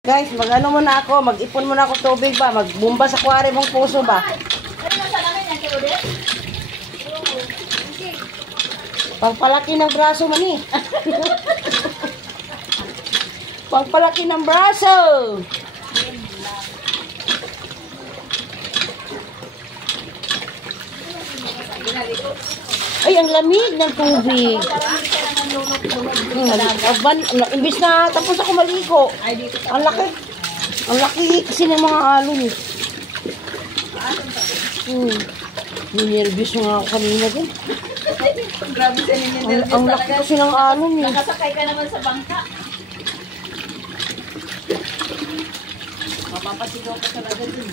Guys, mag-ano muna ako, mag-ipon muna ako tubig ba, magbumba sa aquarium mong puso ba. Pangpalaki ng braso man eh. Pangpalaki ng braso. Ay, ang lamig ng tubig. Imbis na tapos ako maligo. Ang laki. Ang laki kasi ng mga alon eh. Ninervous nga ako kanina din. Grabe sa ninyo. Ang laki kasi ng alon eh. Nakasakay ka naman sa bangka. Mapapasigaw ka talaga dun.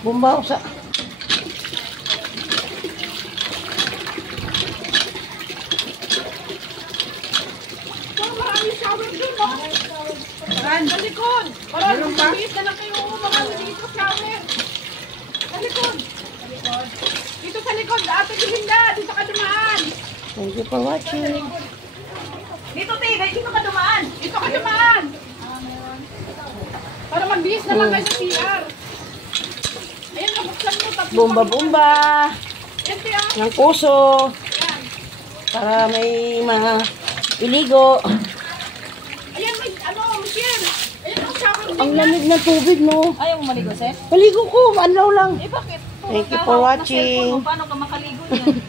Bumbaw sa... Sa likod! Parang mabilis na lang kayo mga dito shower. Sa likod! Dito sa likod! Ate Belinda! Dito ka dumaan! Thank you for watching. Dito Tina! Dito ka dumaan! Dito ka dumaan! Para mabilis na lang kayo sa CR. Ayan, nabuksan mo. Bumba-bumba. Yan tiya. Ng puso. Para may iligo. Ayan, may ano, Michelle. Ayan ang shower din. Ang lamig ng tubig, no? Ayaw mo maligo, sir? Maligo ko, anlaw lang. Eh, bakit? Thank you for watching. Paano ka makaligo yan?